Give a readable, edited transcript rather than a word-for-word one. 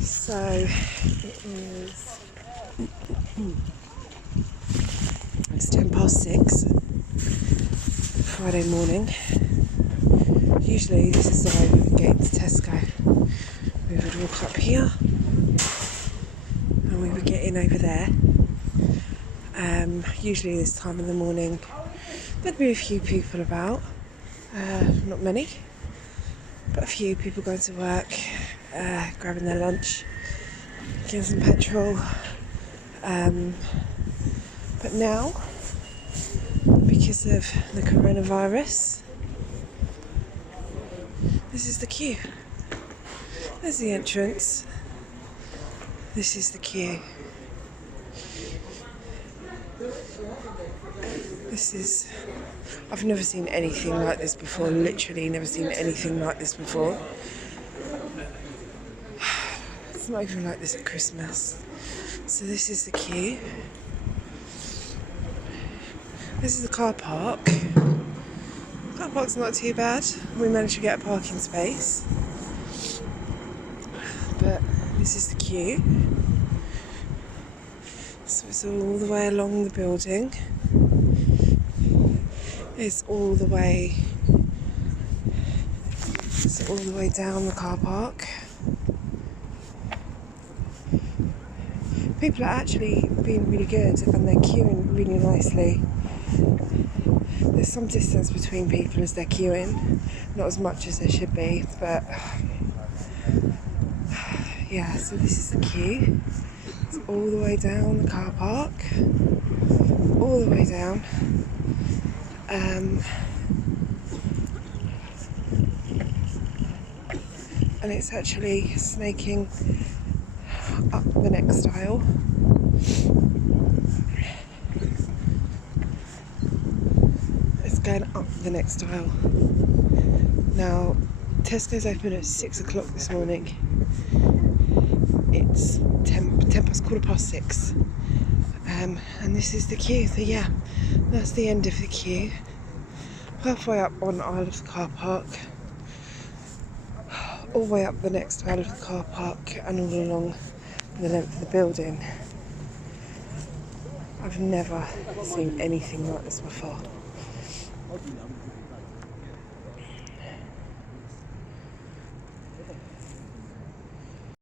So it is, it's 6:10 Friday morning. Usually this is the way we would get into Tesco. We would walk up here and we would get in over there. Usually this time of the morning there'd be a few people about, not many, but a few people going to work, grabbing their lunch, getting some petrol. But now, because of the coronavirus, this is the queue. There's the entrance. This is the queue. I've never seen anything like this before, literally never seen anything like this before. It's not even like this at Christmas. So this is the queue. This is the car park. Car park's not too bad. We managed to get a parking space. But this is the queue. So it's all the way along the building. It's all the way down the car park. People are actually being really good and they're queuing really nicely. There's some distance between people as they're queuing, not as much as there should be, but yeah, so this is the queue. It's all the way down the car park, all the way down. And it's actually snaking up the next aisle. It's going up the next aisle. Now, Tesco's open at 6 o'clock this morning. It's 6:10. And this is the queue. So yeah, that's the end of the queue. Halfway up one aisle of the car park, all the way up the next aisle of the car park, and all along the length of the building. I've never seen anything like this before.